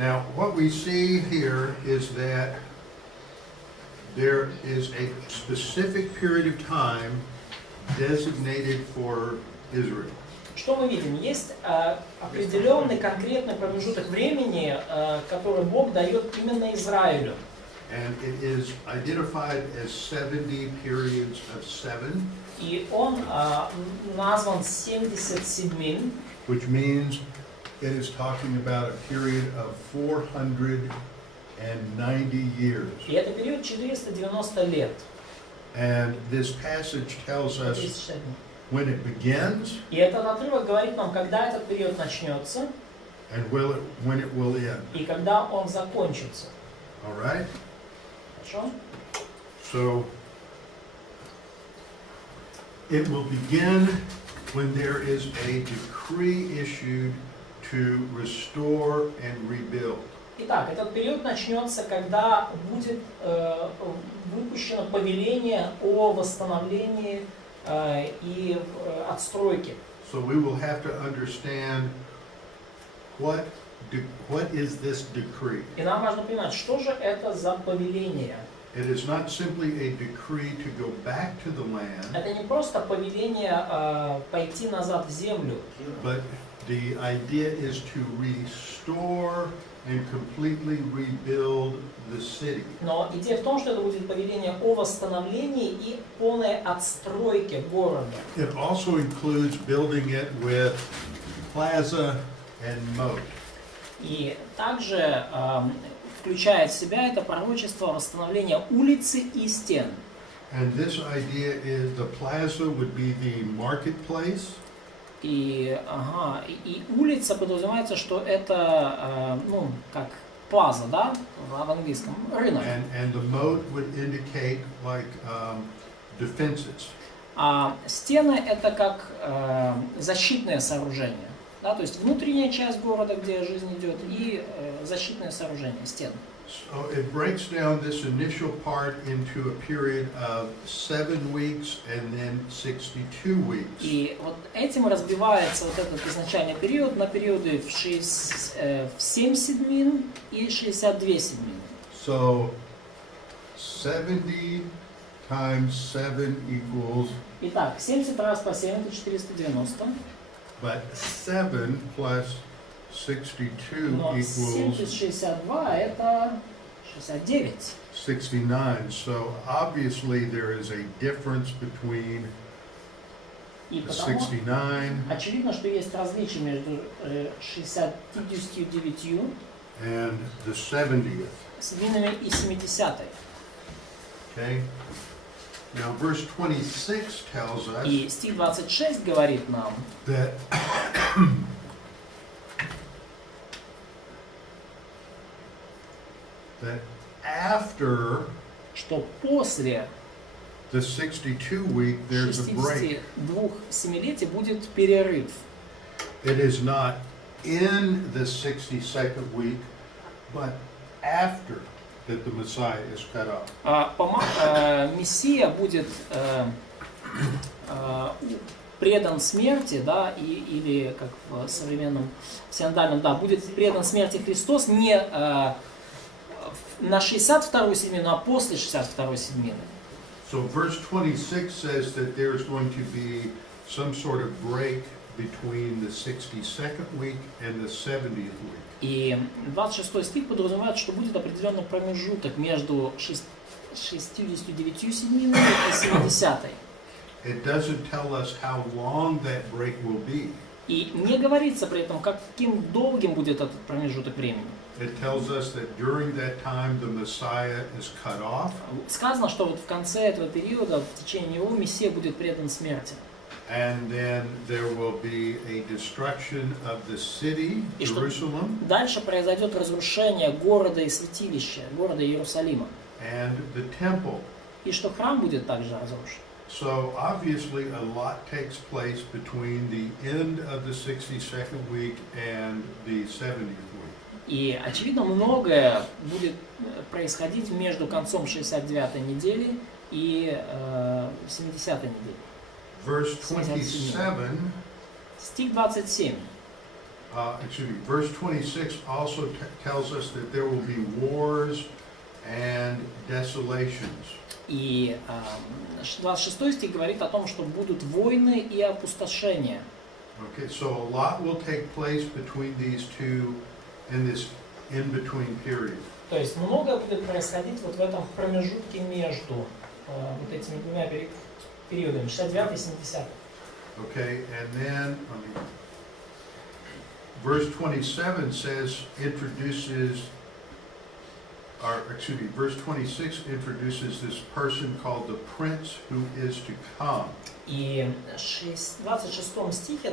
Now, what we see here is that there is a specific period of time designated for Israel. Что мы видим? Есть определенный конкретный промежуток времени, который Бог дает именно Израилю. And it is identified as 70 periods of 7. И он назван 70 седьмин. Which means it is talking about a period of 490 years. И это период 490 лет. And this passage tells us when it begins И этот отрывок говорит нам, когда этот период начнется and when it will end. и когда он закончится. All right? Хорошо? So it will begin when there is a decree issued to restore and rebuild. Итак, этот период начнется, когда будет выпущено повеление о восстановлении и отстройке. So we will have to understand what is this decree. И нам важно понимать, что же это за повеление. It is not simply a decree to go back to the land, Это не просто повеление пойти назад в землю, but the idea is to restore and completely rebuild the city. но идея в том, что это будет повеление о восстановлении и полной отстройке города. It also includes building it with plaza and moat. И также включает в себя это пророчество восстановления улицы и стен. And this idea is the plaza would be the marketplace. И улица подразумевается, что это, как плаза, да, в английском, рынок. And the moat would indicate like defenses. А стены это как защитное сооружение, да, то есть внутренняя часть города, где жизнь идет, и защитное сооружение, стен. So it breaks down this initial part into a period of 7 weeks and then 62 weeks. И вот этим разбивается вот этот изначальный период на периоды в 7 седьмин и 62 седьмины. So 70 times 7 equals. Итак, 70 раз по 7 это 490. But 7 plus 62 Но 7 плюс equals 62 это 69. 69. So obviously there is a difference between И the потому 69 очевидно, что есть различие между 69 and the 70th. седьминами и 70-й. Okay? Now verse 26 tells us И стих 26 говорит нам, that that after что после the 62 week there's a break. 62 семилетий будет перерыв. It is not in the 62nd week, but after that the Messiah is cut off. Мессия будет предан смерти, да, или как в современном синодальном, да, будет предан смерти Христос не на 62-ю седьмину, а после 62-й седьмины. So verse 26 says that there's going to be some sort of break between the 62nd week and the 70th week. И 26 стих подразумевает, что будет определенный промежуток между 69 седьминами и 70-й. It doesn't tell us how long that break will be. И не говорится при этом, каким долгим будет этот промежуток времени. It tells us that during that time the Messiah is cut off. Сказано, что вот в конце этого периода, в течение него, Мессия будет предан смерти. And then there will be a destruction of the city, Jerusalem, Дальше произойдет разрушение города и святилища, города Иерусалима. and the temple. И что храм будет также разрушен. So obviously a lot takes place between the end of the 62nd week and the 70th week. И, очевидно, многое будет происходить между концом 69-й недели и 70-й недели. Verse 27 Стих 27. verse 26 also tells us that there will be wars and desolations. И 26 стих говорит о том, что будут войны и опустошения. Okay, so a lot will take place between these two in this in-between period. То есть многое будет происходить вот в этом промежутке между вот этими двумя периодами, 69 и 70. Okay, and then verse 27 says verse 26 introduces this person called the prince who is to come. И в 26 стихе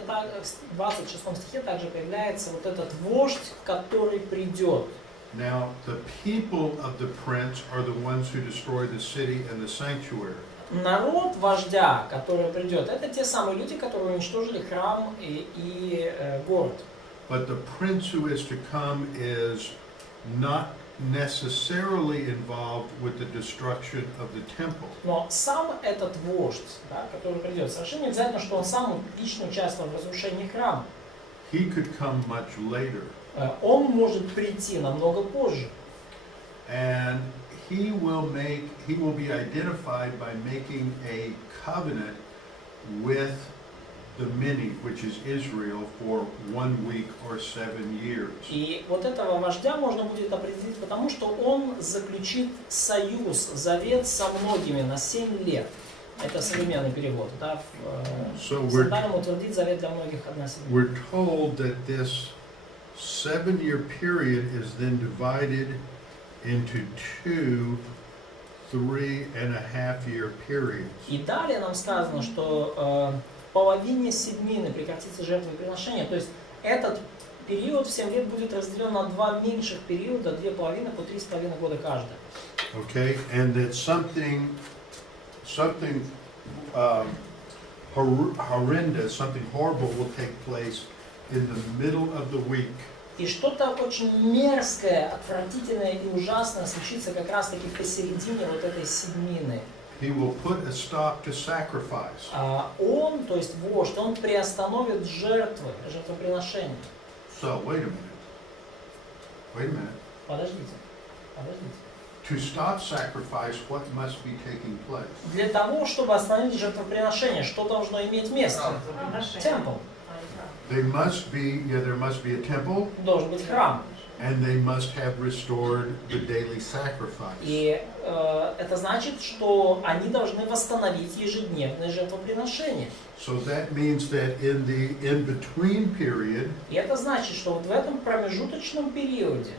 также появляется вот этот вождь, который придет. Now, the people of the prince are the ones who destroy the city and the sanctuary. Народ вождя, который придет, это те самые люди, которые уничтожили храм и город. But the prince who is to come is not necessarily involved with the destruction of the temple. Но сам этот вождь, да, который придет, совершенно не обязательно, что он сам лично участвовал в разрушении храма. He could come much later. Он может прийти намного позже. And he will be identified by making a covenant with the many, which is Israel, for 1 week or 7 years. И вот этого вождя можно будет определить, потому что он заключит союз, завет со многими на 7 лет. Это современный перевод. Да? В Содержании утвердит завет для многих одна семья. We're told that this 7-year period is then divided into 2 3.5-year periods. И далее нам сказано, что в половине седьмины прекратится жертвоприношение. То есть этот период в 7 лет будет разделен на 2 меньших периода, 2,5 по 3,5 года каждый. Okay, and that something horrendous, something horrible will take place in the middle of the week. И что-то очень мерзкое, отвратительное и ужасное случится как раз-таки посередине вот этой седьмины. He will put a stop to sacrifice. Он, то есть вождь, он приостановит жертвоприношения. So, wait a minute. Подождите. To stop sacrifice, what must be taking place? Для того, чтобы остановить жертвоприношение, что должно иметь место? Темпл. There must be a temple. Должен быть храм. And they must have restored the daily sacrifice. И это значит, что они должны восстановить ежедневное жертвоприношение. So that means that in the in-between period, и это значит, что вот в этом промежуточном периоде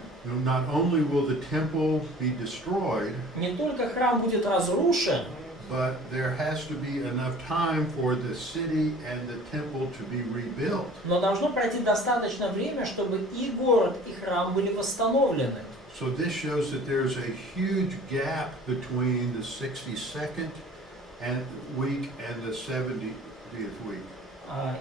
not only will the temple be destroyed, не только храм будет разрушен, but there has to be enough time for the city and the temple to be rebuilt. Но должно пройти достаточно время, чтобы и город, и храм были восстановлены. So this shows that there's a huge gap between the 62nd week and the 70th week.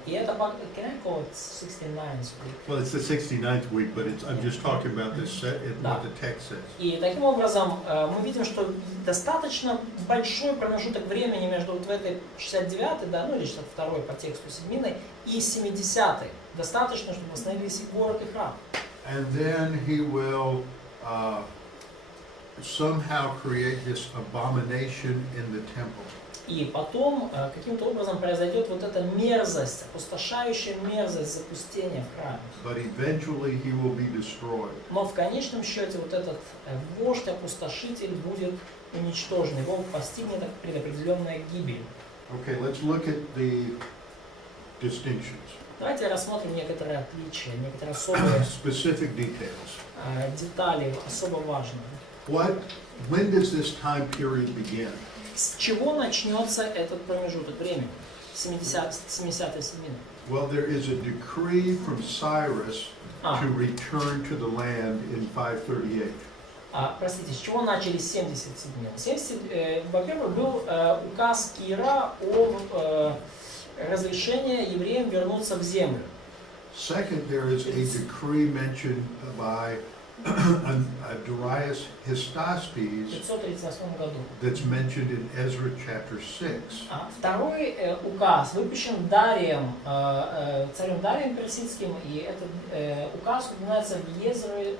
И это, can I call it 69th week? Well, it's the 69th week, but I'm just talking about this, what the text says. И таким образом мы видим, что достаточно большой промежуток времени между вот в этой 69-й, да, ну или 62-й по тексту седьминой, и 70-й. Достаточно, чтобы восстановились и город, и храм. And then he will somehow create this abomination in the temple. И потом каким-то образом произойдет вот эта мерзость, опустошающая мерзость запустения в храме. But eventually he will be destroyed. Но в конечном счете вот этот вождь, опустошитель будет уничтожен, его постигнет предопределенная гибель. Okay, let's look at the distinctions. Давайте рассмотрим некоторые отличия, некоторые особые Specific details. Детали, особо важные. When does this time period begin? С чего начнется этот промежуток времени? 70-я седьмина. Well, there is a decree from Cyrus to return to the land in 538. Простите, с чего начались 70 седьмин? Во-первых, был указ Кира о разрешении евреям вернуться в землю. Second, there is a decree mentioned by Darius Hystaspes 538 году. that's mentioned in Ezra chapter 6. Второй указ выпущен Дарием, царем Дарием Персидским, и этот указ упоминается в Ездры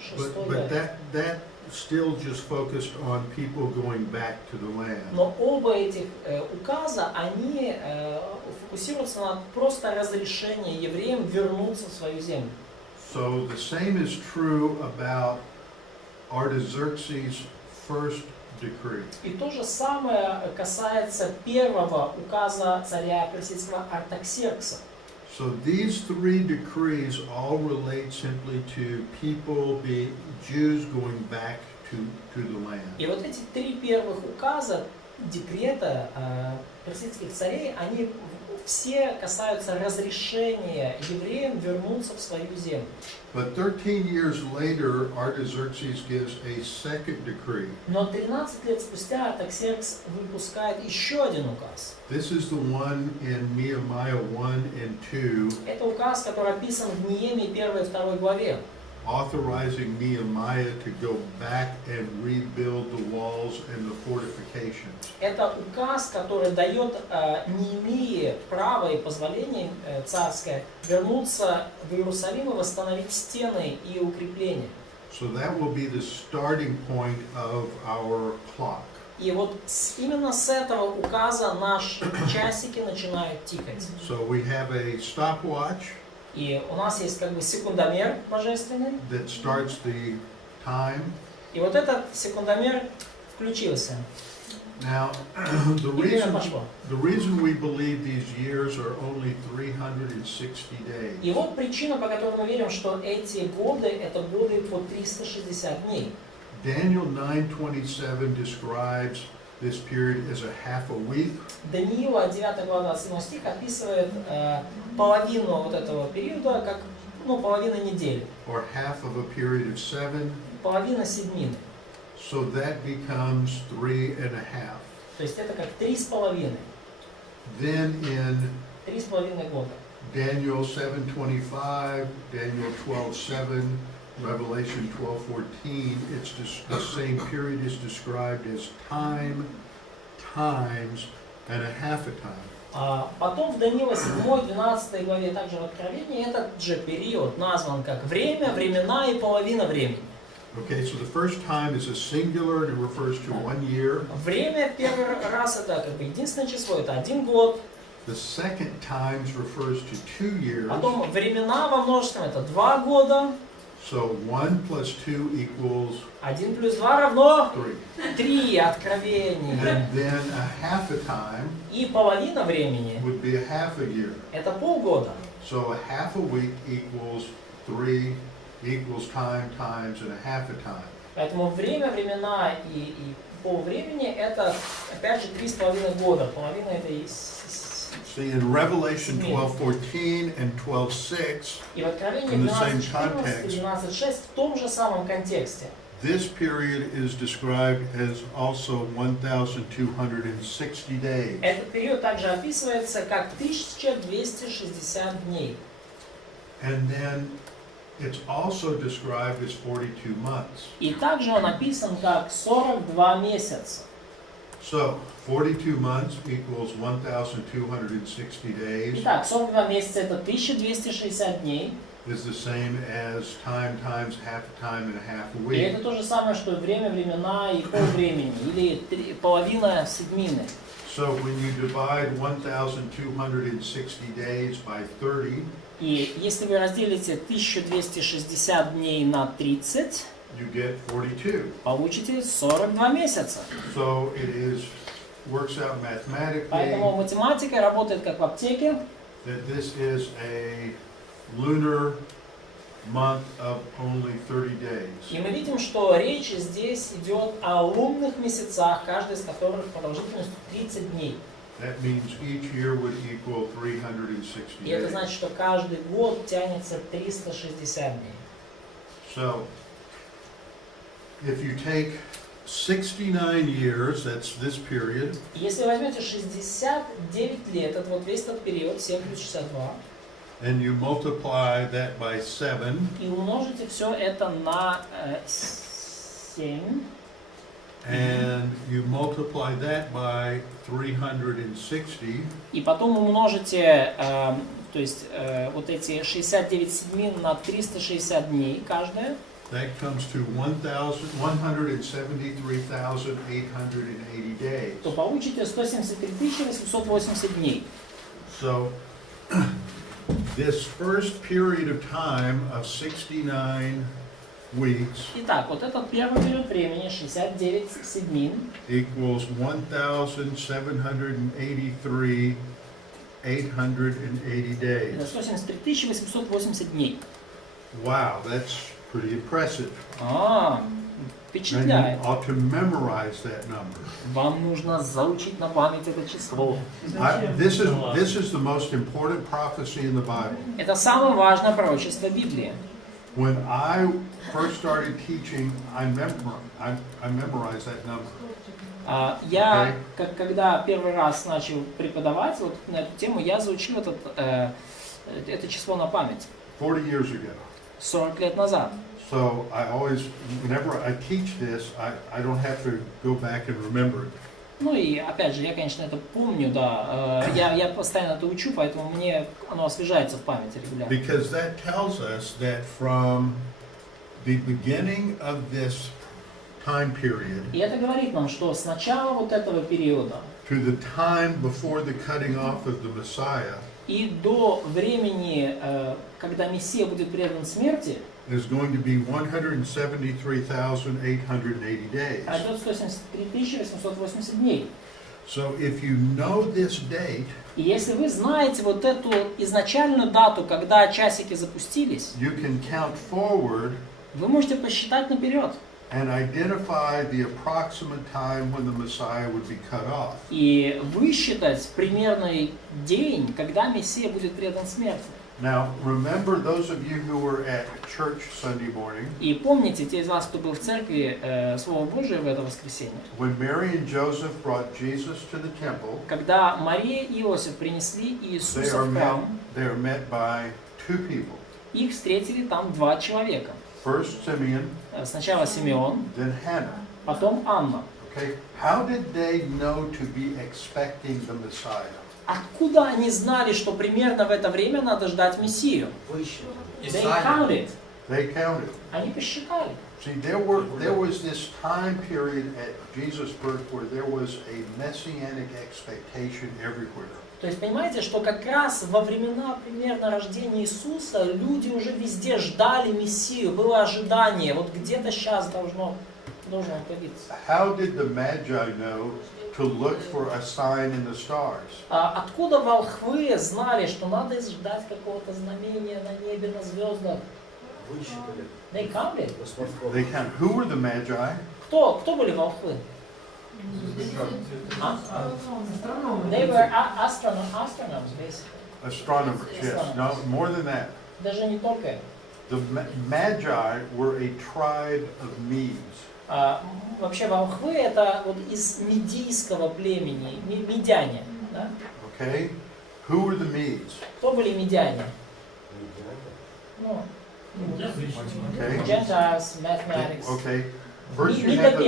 6 But главе. that still just focused on people going back to the land. Но оба этих указа, они фокусируются на просто разрешении евреям вернуться в свою землю. So the same is true about Artaxerxes' first decree. И то же самое касается первого указа царя персидского Артаксеркса. So these three decrees all relate simply to people, Jews going back to the land. И вот эти три первых указа, декрета персидских царей, они все касаются разрешения евреям вернуться в свою землю. But 13 years later, Artaxerxes gives a second decree. Но 13 лет спустя Артаксеркс выпускает еще один указ. This is the one in Nehemiah 1 and 2, Это указ, который описан в Неемии 1 и 2 главе. authorizing Nehemiah to go back and rebuild the walls and the fortifications. Это указ, который дает Неемии право и позволение царское вернуться в Иерусалим и восстановить стены и укрепления. So that will be the starting point of our clock. И вот именно с этого указа наши часики начинают тикать. So we have a stopwatch И у нас есть как бы секундомер божественный. that starts the time. И вот этот секундомер включился. Now, the И время reason пошло. we believe these years are only 360 days И вот причина, по которой мы верим, что эти годы, это годы по 360 дней. Daniel 9:27 describes this period as a half a week. Даниила, 9 глава, 27 стих, описывает половину вот этого периода, как половина недели, Or half of a period of 7. половина седьмины. So that becomes 3.5. То есть это как 3,5. Then in 3,5 года. Daniel 7:25, Daniel 12:7, Revelation 12:14, it's just the same period is described as time, times, and a half a time. Потом в Даниила 7, 12 главе, также в Откровении, этот же период назван как время, времена и половина времени. Okay, so the first time is a singular and it refers to 1 year. Время первый раз это как бы единственное число, это 1 год. The second times refers to 2 years. Потом времена во множественном это 2 года. So 1 plus 2 equals 1 плюс 2 равно 3. 3, Откровение. And then a half a time И половина времени would be a half a year. это полгода. So a half a week equals 3 equals time, times, and a half a time. Поэтому время, времена и пол времени это опять же 3,5 года. Половина это и See, in Revelation 12:14 and 12:6, И в Откровении in the same 12.14 и 12.6 в том же самом контексте. this period is described as also 1,260 days. Этот период также описывается как 1260 дней. And then it's also described as 42 months. И также он описан как 42 месяца. So 42 months equals 1,260 days Итак, 42 месяца это 1260 дней. is the same as time times half a time and a half a И week. это то же самое, что время, времена и пол времени, или половина седьмины. So when you divide 1,260 days by 30, И если вы разделите 1260 дней на 30, you get 42. получите 42 месяца. So it works out Поэтому mathematically математика работает как в аптеке. that this is a lunar month of only 30 days. И мы видим, что речь здесь идет о лунных месяцах, каждый из которых продолжительностью 30 дней. That means each year would equal 360 И это days. значит, что каждый год тянется 360 дней. So, if you take 69 years, that's this period, Если возьмете 69 лет, это вот весь этот период, 7 плюс 62, and you multiply that by 7, и умножите все это на 7, and you multiply that by 360, и потом умножите, то есть вот эти 69 седьмин на 360 дней каждая, that comes to 173,880 days. то получите 173 880 дней. So this first period of time of 69 weeks Итак, вот этот первый период времени, 69 седьмин, equals 1,783,880 это days. 173 880 дней. Wow, that's pretty impressive. And Впечатляет. you ought to memorize that number. Вам нужно заучить на память это число. This is the most important prophecy in the Bible. Это самое важное пророчество Библии. When I first started teaching, I memorized that number. Я, когда первый раз начал преподавать вот на эту тему, я заучил это число на память 40 years ago. 40 лет назад. So I always, whenever I teach this, I don't have to go back and remember it. Ну и опять же, я, конечно, это помню, да. Я постоянно это учу, поэтому мне оно освежается в памяти регулярно. Because that tells us that from the beginning of this time period И это говорит нам, что с начала вот этого периода to the time before the cutting off of the Messiah и до времени, когда Мессия будет предан смерти, is going to be 173,880 days. пройдет 173 880 дней. So if you know this date, И если вы знаете вот эту изначальную дату, когда часики запустились, you can count forward вы можете посчитать наперед and identify the approximate time when the Messiah would be cut off. и высчитать примерный день, когда Мессия будет предан смерти. Now, remember those of you who were at church Sunday morning, И помните, те из вас, кто был в церкви Слово Божье в это воскресенье, when Mary and Joseph brought Jesus to the temple, когда Мария и Иосиф принесли Иисуса в храм, they are met by two people. их встретили там два человека. First Simeon, Сначала Симеон, then Hannah. потом Анна. Okay, how did they know to be expecting the Messiah? Откуда они знали, что примерно в это время надо ждать Мессию? They counted. They counted. Они посчитали. See, there was this time period at Jesus' birth where there was a messianic expectation everywhere. То есть понимаете, что как раз во времена примерно рождения Иисуса люди уже везде ждали Мессию, было ожидание, вот где-то сейчас должен он появиться. How did the Magi know to look for a sign in the stars? Откуда волхвы знали, что надо ждать какого-то знамения на небе, на звездах? Высчитали. They counted. They count. Who were the Magi? Кто были волхвы? They were astronomers, basically. Astronomers, yes. No, more than that. Даже не только это. The Magi were a tribe of Medes. Вообще волхвы это вот из медийского племени, медяне. Да? Okay? Who were the Medes? Кто были медяне? Ну, Okay? Gentiles, mathematics. Okay. First you have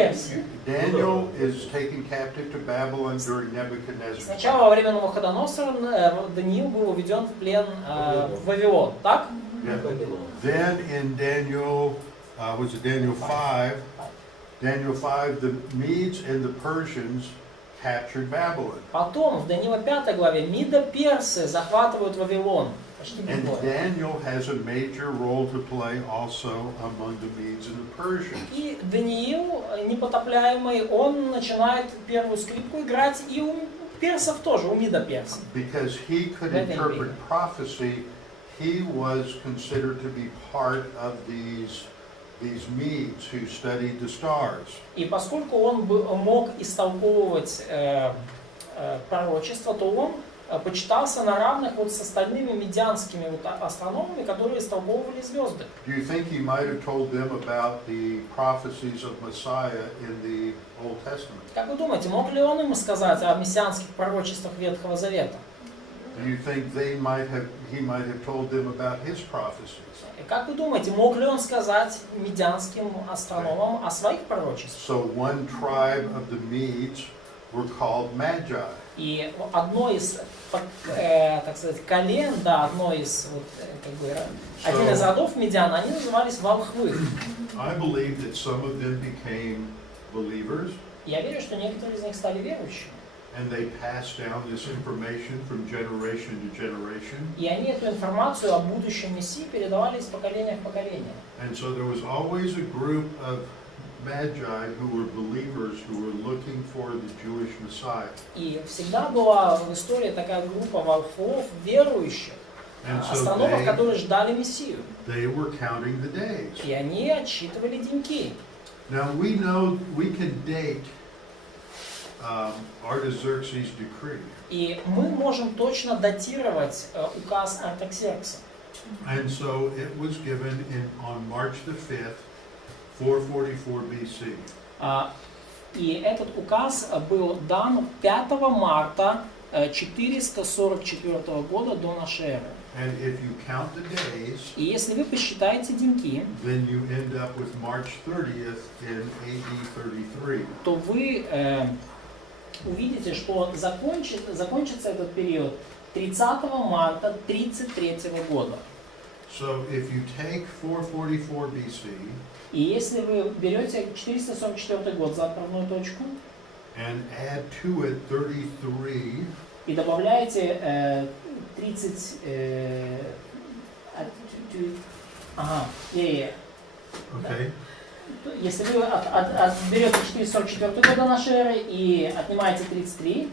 Daniel is taken captive to Babylon during Nebuchadnezzar. Сначала во время Навуходоносора Даниил был уведен в плен в Вавилон, так? Yeah. Then in Daniel, was it Daniel 5? Daniel 5, the Medes and the Persians captured Babylon. Потом в Даниила 5 главе Мидо-персы захватывают Вавилон. Почти без And боя. Daniel has a major role to play also among the Medes and the Persians. И Даниил, непотопляемый, он начинает первую скрипку играть и у персов тоже, у Мидо-персов. Because he could interpret prophecy, he was considered to be part of these Medes who studied the stars. И поскольку он мог истолковывать пророчество, то он почитался на равных вот с остальными медианскими вот астрономами, которые истолковывали звезды. Do you think he might have told them about the prophecies of Messiah in the Old Testament? Как вы думаете, мог ли он им сказать о мессианских пророчествах Ветхого Завета? Do you think he might have told them about his prophecies? И как вы думаете, мог ли он сказать медианским астрономам о своих пророчествах? So one tribe of the Medes were called Magi. И одно из, так сказать, колен, да, одно из, вот, как бы, один из родов медиан, они назывались волхвы. I believe that some of them became believers. Я верю, что некоторые из них стали верующими. And they passed down this information from generation to generation. И они эту информацию о будущем Мессии передавали из поколения в поколение. And so there was always a group of Magi who were believers who were looking for the Jewish Messiah. И всегда была в истории такая группа волхвов, верующих, астрономов, которые ждали Мессию. They were counting the days. И они отсчитывали деньки. Now we know we can date Artaxerxes' decree. И мы можем точно датировать указ Артаксеркса. And so it was given on March the 5th, 444 BC. И этот указ был дан 5 марта 444 года до нашей эры. And if you count the days, И если вы посчитаете деньки, then you end up with March 30th in AD 33. то вы увидите, что закончится этот период 30 марта 33 года. So if you take 444 BC И если вы берете 444 год за отправную точку and add to it 33, и добавляете 30... okay, Если вы берете 444 года нашей эры и отнимаете 33,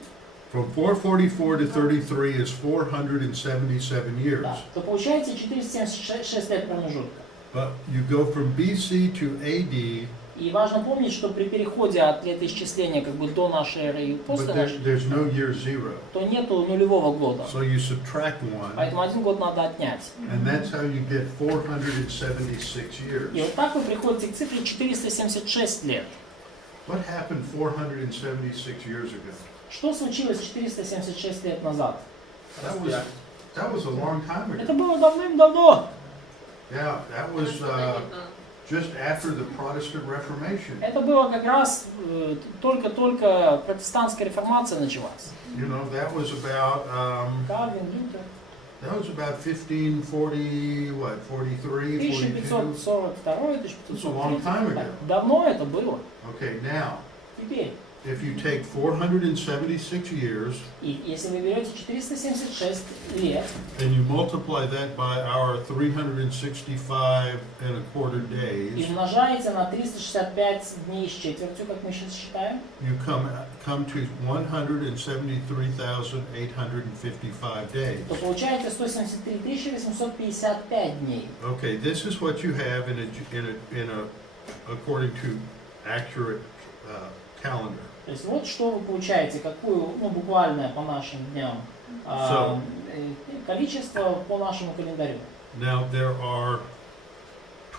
from 444 to 33 is 477 years. да, то получаете 476 лет промежутка. But you go from BC to AD, И важно помнить, что при переходе от летоисчисления как бы до нашей эры и после but нашей, there's no year zero. то нету нулевого года. So you subtract one, Поэтому один год надо отнять. and that's how you get 476 И years. вот так вы приходите к цифре 476 лет. What happened 476 years ago? Что случилось 476 лет назад? That was a long time ago. Это было давным-давно. Yeah, that was just after the Protestant Reformation. Это было как раз только-только протестантская реформация началась. You know, that was about Кальвин, Лютер. that was about 1540, what, 43, 42? 1542, It's a long time 1543. ago. Давно это было. Okay, now, Теперь, if you take 476 years и если вы берете 476 лет and you multiply that by our 365 and a quarter и days, умножаете на 365 дней с четвертью, как мы сейчас считаем, you come to 173,855 days. то получаете 173 855 дней. Okay, this is what you have in a according to accurate calendar. То есть вот что вы получаете, какую, буквальное по нашим дням количество по нашему календарю. Now there are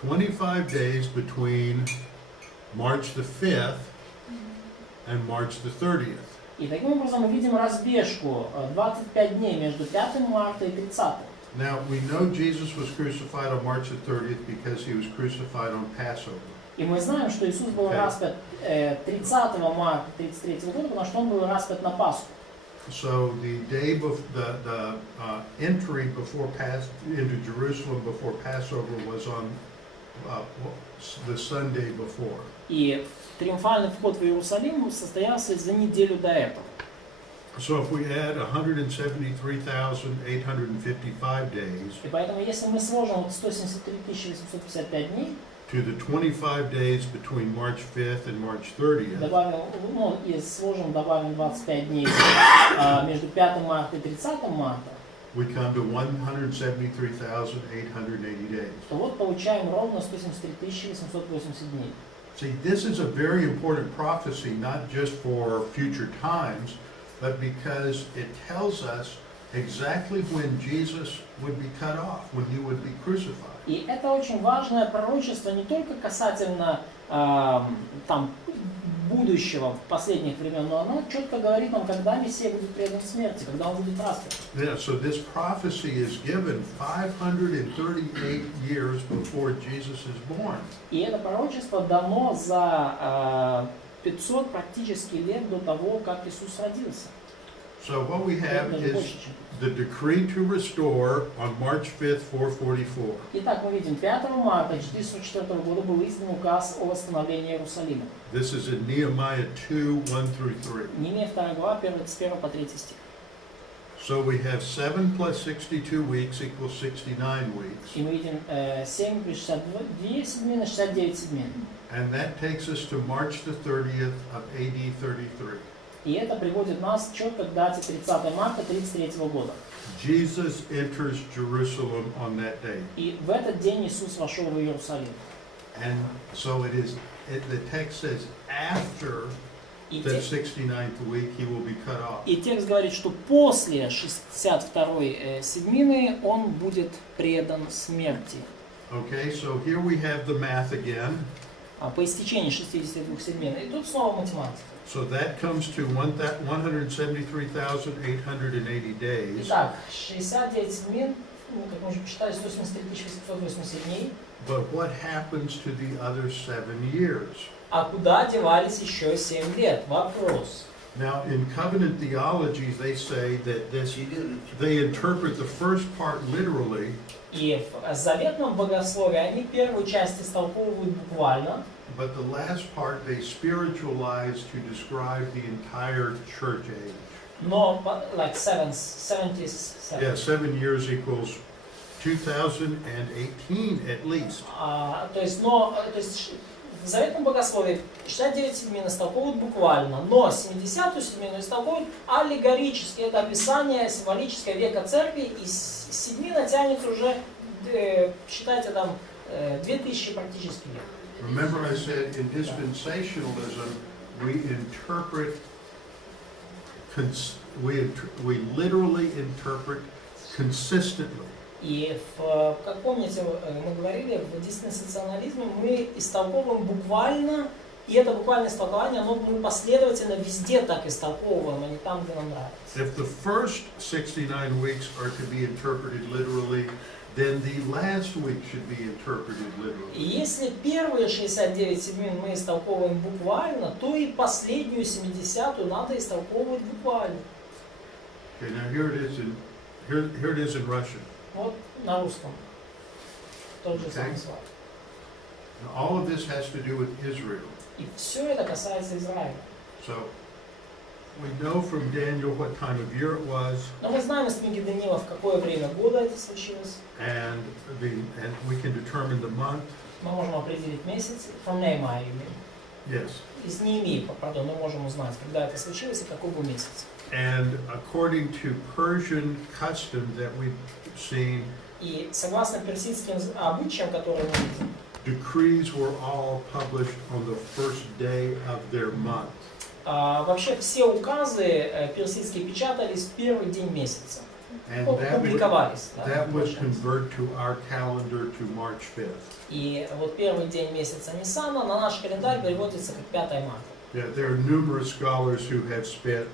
25 days between March the 5th and March the 30th. И таким образом мы видим разбежку 25 дней между 5 марта и 30. Now we know Jesus was crucified on March the 30th because he was crucified on Passover. И мы знаем, что Иисус был распят 30 марта 33 года, потому что он был распят на Пасху. So the day the entry into Jerusalem before Passover was on the Sunday before. И триумфальный вход в Иерусалим состоялся за неделю до этого. So if we add 173,855 days И поэтому, если мы сложим 173 855 дней, to the 25 days between March 5th and March 30th, добавим 25 дней между 5 марта и 30 марта, we come to 173,880 days. то вот получаем ровно 173 880 дней. See, this is a very important prophecy, not just for future times, but because it tells us exactly when Jesus would be cut off, when he would be crucified. И это очень важное пророчество не только касательно будущего в последних времен, но оно четко говорит нам, когда Мессия будет предан смерти, когда он будет распят. Yeah, so this prophecy is given 538 years before Jesus is born. И это пророчество дано за 500 практически лет до того, как Иисус родился. So what we have is the decree to restore on March 5th, 444. Итак, мы видим, 5 марта 404 года был издан указ о восстановлении Иерусалима. This is in Nehemiah 2, 1 through 3. Неемия 2 глава, 1 по 3 стих. So we have 7 plus 62 weeks equals 69 weeks. И мы видим 7 плюс 62 седьмины, 69 седьмин. And that takes us to March the 30th of AD 33. И это приводит нас четко к дате 30 марта 33 года. Jesus enters Jerusalem on that day. И в этот день Иисус вошел в Иерусалим. And so the text says after И, the 69th week he will be cut off. и текст говорит, что после 62-й седьмины он будет предан смерти. Okay, so here we have the math again. По истечении 62 седьмин. И тут снова математика. So that comes to 173,880 days. Итак, 69 седьмин, как мы уже посчитали, 183 880 дней. But what happens to the other 7 years? А куда девались еще 7 лет? Вопрос. Now, in covenant theology, they say that they interpret the first part literally. И в заветном богословии они первую часть истолковывают буквально. But the last part they spiritualize to describe the entire church age. Но, like 77. Yeah, 7 years equals 2018 at least. То есть в заветном богословии 69 седьмин истолковывают буквально, но 70-ю седьмину истолковывают аллегорически. Это описание символическое века церкви, и седьмина тянется уже, считайте, там 2000 практически лет. Remember I said in dispensationalism we literally interpret consistently. И, как помните, мы говорили, в диспенсационализме мы истолковываем буквально, и это буквальное истолкование, оно мы последовательно везде так истолковываем, а не там, где нам нравится. If the first 69 weeks are to be interpreted literally, then the last week should be interpreted literally. И если первые 69 седьмин мы истолковываем буквально, то и последнюю 70-ю надо истолковывать буквально. Okay, now here it is in Russian. Вот на русском. Тот же самый слайд. Now, all of this has to do with Israel. И все это касается Израиля. So we know from Daniel what time of year it was. Но мы знаем из книги Даниила, в какое время года это случилось. And we can determine the month. Мы можем определить месяц. From Nehemiah, you mean? Yes. Из Неемии, пардон, мы можем узнать, когда это случилось и какой был месяц. And according to Persian custom that we've seen, И согласно персидским обычаям, которые мы видим, decrees were all published on the first day of their month. Вообще все указы персидские печатались в первый день месяца. And Публиковались. that would convert to our calendar to March 5th. И вот первый день месяца Ниссана на наш календарь переводится как 5 марта. Yeah, there are numerous scholars who have spent,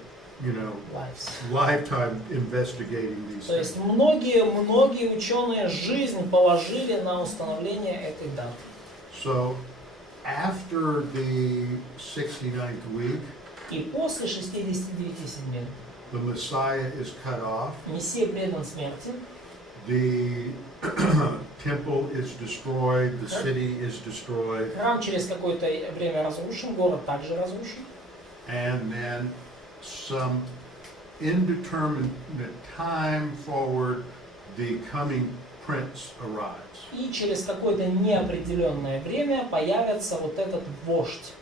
lifetime investigating these То есть things. многие ученые жизнь положили на установление этой даты. So after the 69th week, И после 69 седьмин the Messiah is cut off. Мессия предан смерти. The temple is destroyed, the city is destroyed, Храм через какое-то время разрушен, город также разрушен. and then some indeterminate time forward, the coming prince arrives. И через какое-то неопределенное время появится вот этот вождь,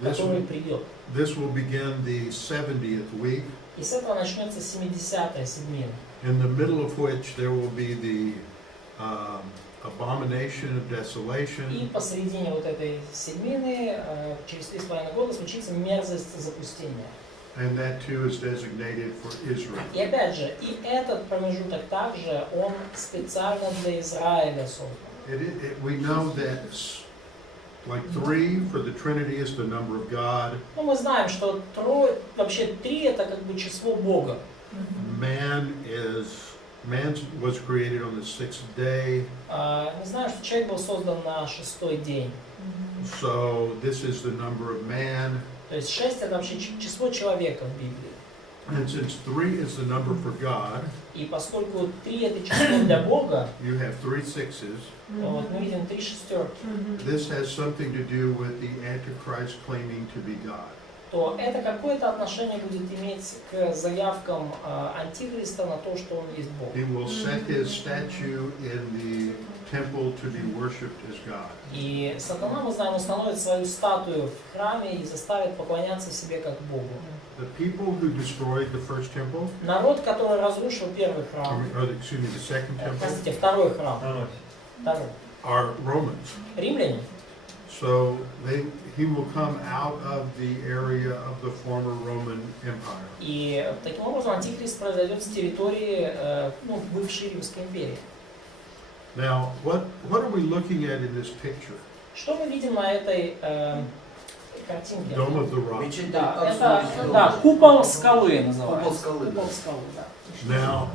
который придет. This will begin the 70th week, И с этого начнется 70-я седьмина. in the middle of which there will be the abomination of desolation. И посередине вот этой седьмины, через 3,5 года, случится мерзость запустения. And that too is designated for Israel. И опять же, и этот промежуток также, он специально для Израиля создан. We know that Like 3 for the Trinity is the number of God. Ну, мы знаем, что вообще 3 это как бы число Бога. Man was created on the 6th day. Мы знаем, что человек был создан на 6-й день. So this is the number of man. То есть 6 это вообще число человека в Библии. And since 3 is the number for God, И поскольку 3 это число для Бога, you have 3 sixes. то вот мы видим 3 шестерки. This has something to do with the Antichrist claiming to be God. То это какое-то отношение будет иметь к заявкам Антихриста на то, что он есть Бог. He will set his statue in the temple to be worshipped as God. И сатана, мы знаем, установит свою статую в храме и заставит поклоняться себе как Богу. The people who destroyed the first temple, Народ, который разрушил первый храм, excuse me, the second temple, простите, второй храм, второй, are Romans. римляне, So he will come out of the area of the former Roman Empire. и таким образом Антихрист произойдет с территории бывшей Римской империи. Now, what are we looking at in this picture? Что мы видим на этой картинке? Dome of the Rock. Да, это купол скалы называется. Купол скалы, да. Купол скалы, да. Now,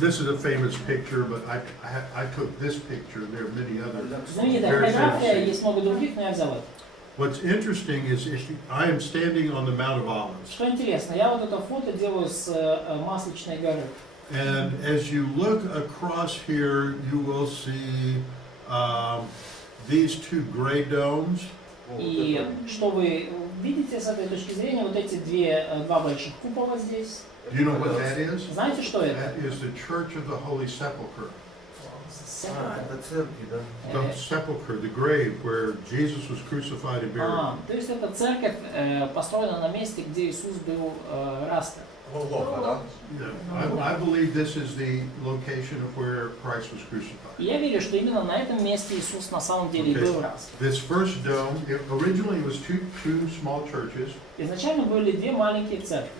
this is a famous picture, but I took this picture. There are many others. Знаменитая Very фотография, famous. есть много других, но я взял это. What's interesting is I am standing on the Mount of Olives. Что интересно, я вот это фото делаю с Масличной горы. And as you look across here, you will see these 2 gray domes. И что вы видите с этой точки зрения, вот эти два больших купола здесь. Do you know what that is? Знаете, что это? That is the Church of the Holy Sepulchre. Это церкви, да? The sepulchre, the grave where Jesus was crucified and buried. То есть это церковь построена на месте, где Иисус был распят. Голгофа, да? Yeah, I believe this is the location of where Christ was И crucified. я верю, что именно на этом месте Иисус на самом деле и был распят. This first dome, originally it was two small churches, Изначально были две маленькие церкви.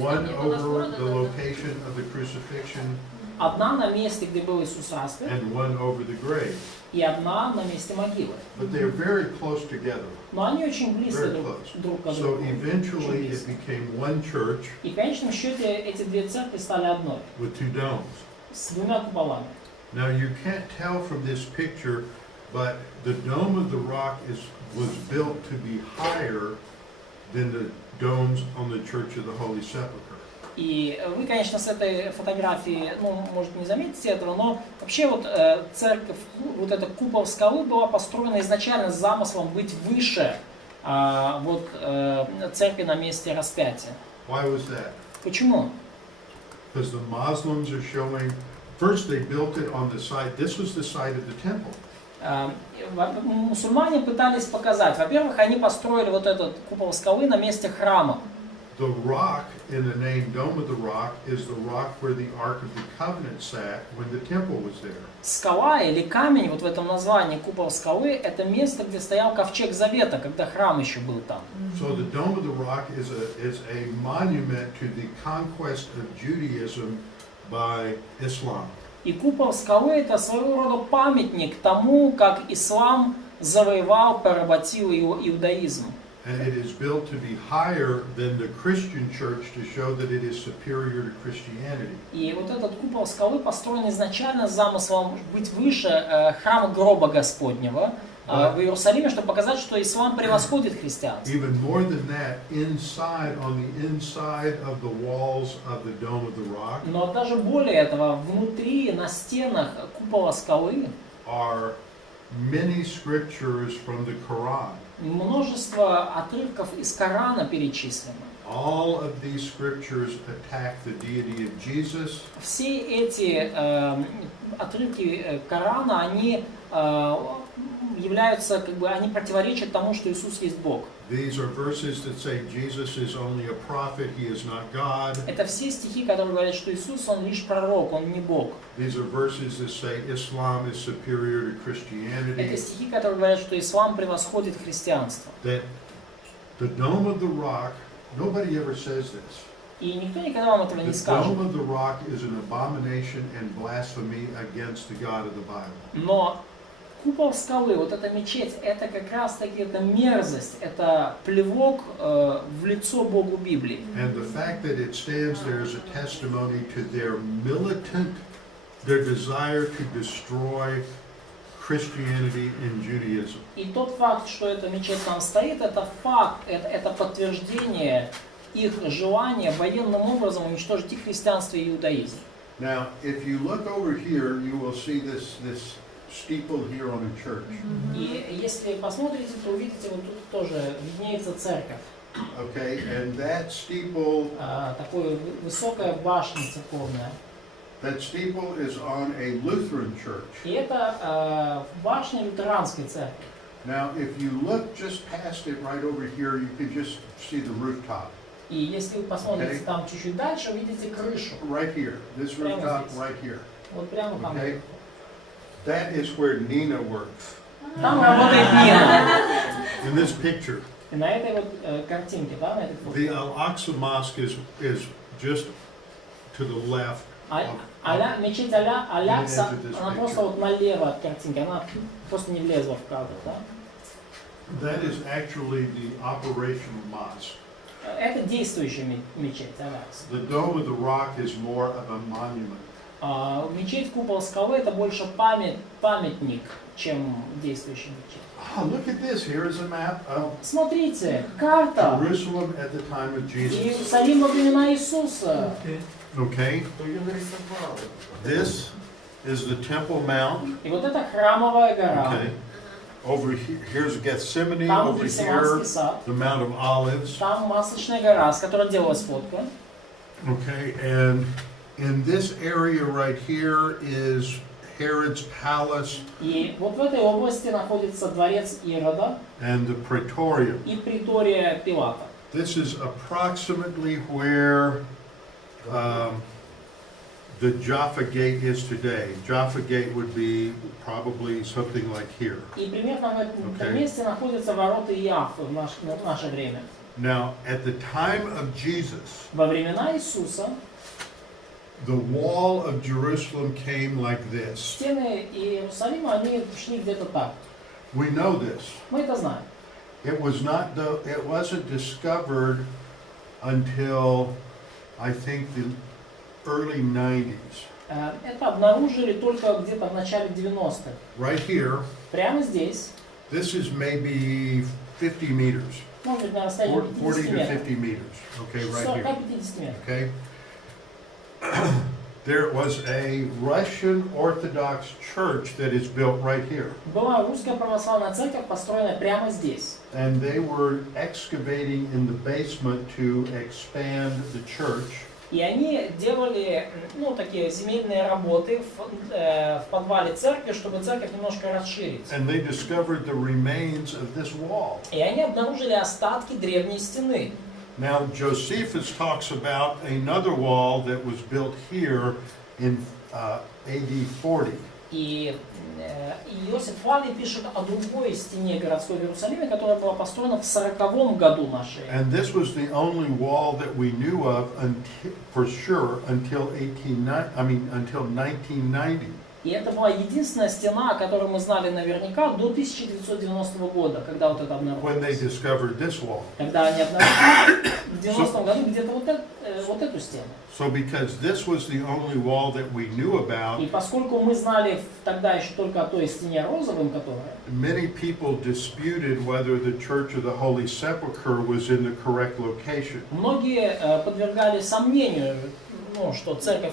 one over the location of the crucifixion Одна на месте, где был Иисус распят, and one over the grave. и одна на месте могилы. But they are very close together, Но они очень близко very друг close. к So другу. eventually Очень it близко. became one church И в конечном счете эти две церкви стали одной, with 2 domes. с двумя куполами. Now you can't tell from this picture, but the Dome of the Rock was built to be higher than the domes on the Church of the Holy Sepulchre. И вы, конечно, с этой фотографии, может, не заметите этого, но вообще вот церковь, вот эта купол скалы была построена изначально с замыслом быть выше церкви на месте распятия. Why was that? Почему? Because the Muslims are showing, first they built it on the side, this was the side of the temple. Мусульмане пытались показать, во-первых, они построили вот этот купол скалы на месте храма. The rock in the name Dome of the Rock is the rock where the Ark of the Covenant sat when the temple was there. Skala или камень, вот в этом названии купол скалы, это место, где стоял ковчег Завета, когда храм еще был там. So the Dome of the Rock is a monument to the conquest of Judaism by Islam. И купол скалы это своего рода памятник тому, как ислам завоевал, поработил иудаизм. And it is built to be higher than the Christian church to show that it is superior to Christianity. И вот этот купол скалы построен изначально с замыслом быть выше храма гроба Господнего в Иерусалиме, чтобы показать, что ислам превосходит христианство. Even more than that, on the inside of the walls of the Dome of the Rock, Но даже более этого, внутри, на стенах купола скалы are many scriptures from the Quran. Множество отрывков из Корана перечислено. All of these scriptures attack the deity of Jesus. Все эти отрывки Корана, они являются, они противоречат тому, что Иисус есть Бог. These are verses that say Jesus is only a prophet, he is not God. Это все стихи, которые говорят, что Иисус, Он лишь пророк, Он не Бог. These are verses that say Islam is superior to Это Christianity. стихи, которые говорят, что ислам превосходит христианство. That the Dome of the Rock, nobody ever says this. И никто никогда вам этого не The скажет. Dome of the Rock is an abomination and blasphemy against the God of the Bible. Но купол скалы, вот эта мечеть, это как раз таки это мерзость, это плевок в лицо Богу Библии. And the fact that it stands there is a testimony to their their desire to destroy Christianity and Judaism. И тот факт, что эта мечеть там стоит, это факт, это подтверждение их желания военным образом уничтожить и христианство, и иудаизм. Now, if you look over here, you will see this steeple here on a church. И если посмотрите, то увидите, вот тут тоже виднеется церковь. Okay, and that steeple Такая высокая башня церковная. That steeple is on a Lutheran church. И это башня лютеранской церкви. Now, if you look just past it right over here, you can just see the rooftop. И если вы посмотрите там чуть-чуть дальше, увидите крышу. Right here, this rooftop right here. Вот прямо там. Okay, that is where Nina works. Там работает Нина. In this picture, И на этой вот картинке, да, на этой фото. the Al-Aqsa Mosque is just to the left. Мечеть Алякса, она просто вот налево от картинки, она просто не влезла в кадр, да? That is actually the operational mosque. Это действующая мечеть Алякса. The Dome of the Rock is more of a monument. Мечеть Купол Скалы это больше памятник, чем действующая мечеть. Oh, look at this. Here is a map of Смотрите, карта Jerusalem at the time of Jesus. Иерусалим во времена Иисуса. Okay, Кто ее нарисовал? this is the Temple Mount. И вот это храмовая гора. Okay, over here, here's Gethsemane. Там Over Гефсиманский here, сад. the Mount of Olives. Там Масличная гора, с которой делалась фотка. Okay, and in this area right here is Herod's palace И вот в этой области находится дворец Ирода and the Praetorium. и притория Пилата. This is approximately where the Jaffa Gate is today. Jaffa Gate would be probably something like here. И примерно в этом Okay. месте находятся ворота Иафы в наше время. Now, at the time of Jesus, Во времена Иисуса the wall of Jerusalem came like this. стены Иерусалима, они шли где-то так. We know this. Мы это знаем. It wasn't discovered until I think the early 90s. Это обнаружили только где-то в начале 90-х. Right here, Прямо здесь, this is maybe 50 meters, может быть, на расстоянии 40 50 to метров. 50 meters. Okay, right here. 40-50 метров. Okay. There was a Russian Orthodox church that is built right here. Была русская православная церковь, построенная прямо здесь. And they were excavating in the basement to expand the church. И они делали, такие земельные работы в подвале церкви, чтобы церковь немножко расширить. And they discovered the remains of this wall. И они обнаружили остатки древней стены. Now, Josephus talks about another wall that was built here in AD 40. И Иосиф Флавий пишет о другой стене городской в Иерусалиме, которая была построена в 40-м году нашей эры. And this was the only wall that we knew of for sure until 1990. И это была единственная стена, о которой мы знали наверняка до 1990 года, когда вот это When they обнаружилось. discovered this wall. Когда они обнаружили в 90-м году где-то вот эту стену. So because this was the only wall that we knew about, И поскольку мы знали тогда еще только о той стене розовым, которая, many people disputed whether the Church of the Holy Sepulchre was in the correct location. многие подвергали сомнению, что церковь,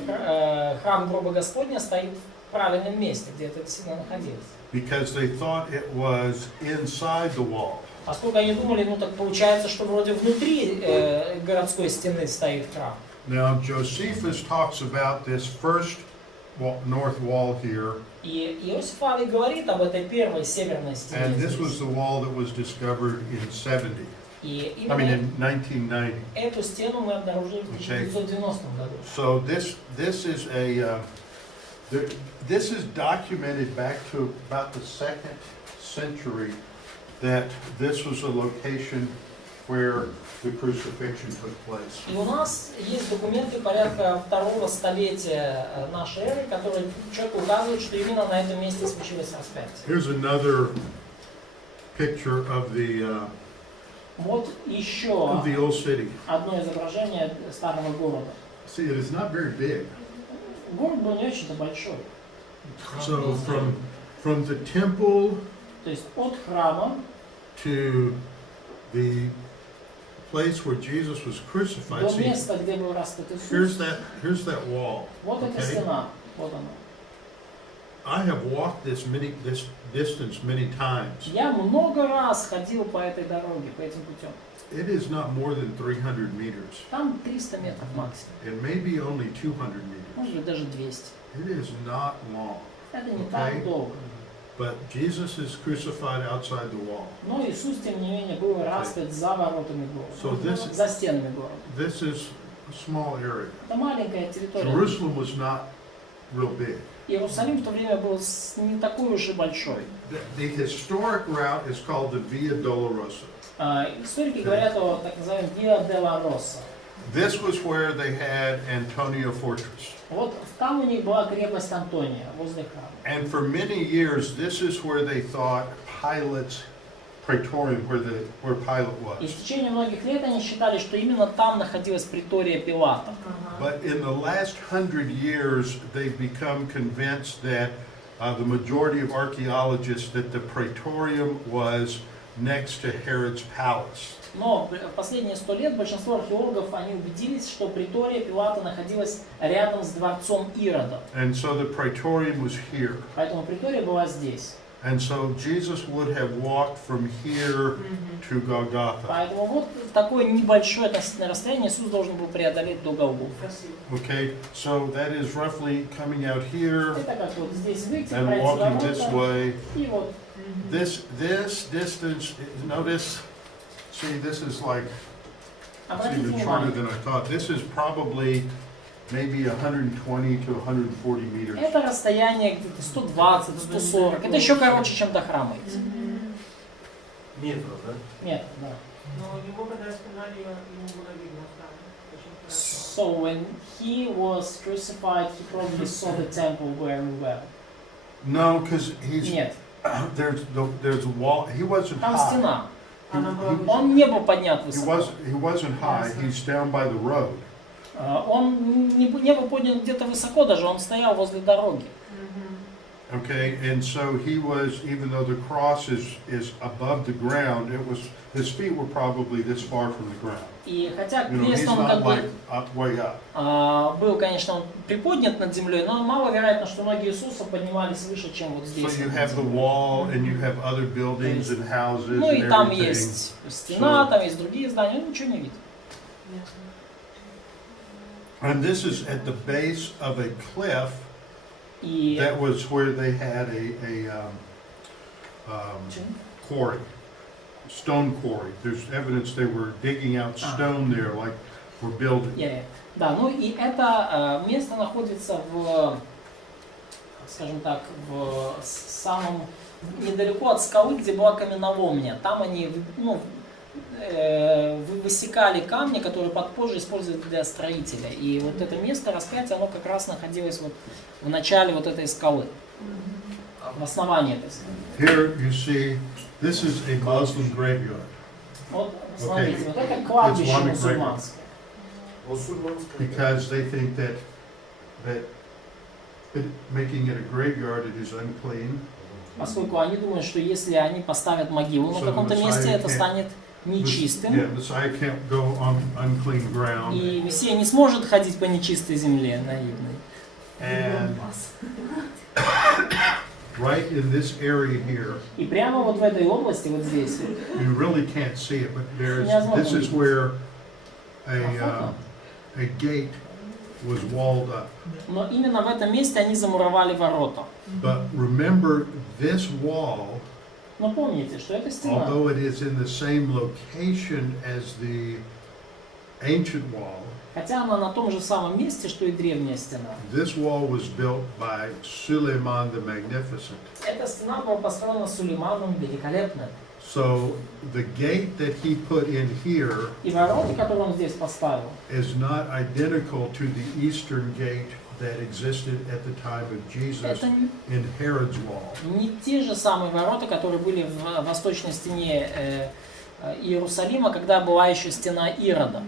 храм гроба Господня стоит в правильном месте, где это действительно находилось. Because they thought it was inside the wall. Поскольку они думали, так получается, что вроде внутри городской стены стоит храм. Now Josephus talks about this first north wall here, И Иосиф Флавий говорит об этой первой северной стене. and this здесь. was the wall that was discovered in 70. И I mean именно in 1990. эту стену мы обнаружили в 1990 году. So this is documented back to about the 2nd century that this was a location where the crucifixion took place. И у нас есть документы порядка 2-го столетия нашей эры, которые четко указывают, что именно на этом месте случилось распятие. Here's another picture of the Вот еще old city. одно изображение старого города. See, it is not very big. Город был не очень-то большой. So from the temple То есть от храма to the place where Jesus was crucified. до See, места, где был распят Иисус. here's that wall. Вот эта Okay? стена. Вот она. I have walked this distance many times. Я много раз ходил по этой дороге, по этим путем. It is not more than 300 meters. Там 300 метров максимум. It may be only 200 meters. Может быть, даже 200. It is not long. Это не Okay. так долго. But Jesus is crucified outside the wall. Но Иисус, тем не менее, был распят за воротами So города. this- За стенами города. This is a small area. Это маленькая территория. Jerusalem was not real big. Иерусалим в то время был не такой уж и большой. The historic route is called the Via Dolorosa. Историки говорят о так называемом Via della Rosa. This was where they had Antonia Fortress. Вот там у них была крепость Антония, возле храма. And for many years, this is where they thought Pilate's Praetorium, where Pilate И was. в течение многих лет они считали, что именно там находилась притория Пилата. But in the last 100 years, they've become convinced that the majority of archaeologists that the Praetorium was next to Herod's palace. Но в последние 100 лет большинство археологов они убедились, что притория Пилата находилась рядом с дворцом Ирода. And so the Praetorium was here. Поэтому притория была здесь. And so Jesus would have walked from here to Golgotha. Поэтому вот такое небольшое относительное расстояние Иисус должен был преодолеть до Голгофы. Okay, so that is roughly coming out here Это как вот здесь выйти, and пройти walking this ворота, way. и вот. This distance, notice, see, this is like, it's Обратите even shorter внимание, than I thought. This is probably maybe 120 to 140 meters. это расстояние где-то 120, 140. Это еще короче, чем до храма идти. Метров, да? Нет, да. Но его когда распинали, ему было видно там. Очень хорошо. So when he was crucified, he probably saw the temple very well. No, because Нет, there's a wall. He wasn't там high. стена. Она была Он не был поднят He высоко. wasn't high. He's down by the road. Он не был поднят где-то высоко даже, он стоял возле дороги. Okay, and so he was, even though the cross is above the ground, his feet were probably this far from the ground. И хотя You know, he's крест, он not как like бы up, way up. был, конечно, он приподнят над землей, но маловероятно, что ноги Иисуса поднимались выше, чем вот So здесь. you have the wall, and you have other buildings and houses Ну and и там everything. есть стена, там есть другие здания, он ничего не видит. And this is at the base of a cliff. И That was where they had quarry, stone quarry. There's evidence they were digging out stone there, like we're building. Да, ну и это место находится в, скажем так, в самом недалеко от скалы, где была каменоломня. Там они высекали камни, которые позже использовали для строителя. И вот это место распятия, оно как раз находилось вот в начале вот этой скалы, в основании этой скалы. Here you see, this is a Muslim graveyard. Вот смотрите, Okay. вот это кладбище Islamic мусульманское. Мусульманская. Because they think that making it a graveyard, it is unclean. Поскольку они думают, что если они поставят могилу на каком-то месте, это станет нечистым. Yeah, Messiah can't go on unclean ground. И Мессия не сможет ходить по нечистой земле наивной. And right in this area here, И прямо вот в этой области, вот здесь, you really can't see it, but this is where a gate was walled up. но именно в этом месте они замуровали ворота. But remember, this wall, Но помните, что эта стена, although it is in the same location as ancient wall. Хотя она на том же самом месте, что и древняя стена. This wall was built by Suleiman the Magnificent. Эта стена была построена Сулейманом Великолепным. So the gate that he put in here И ворота, которые он здесь поставил, is not identical to the eastern gate that existed at the time of Jesus это in Herod's wall. не те же самые ворота, которые были в восточной стене Иерусалима, когда была еще стена Ирода.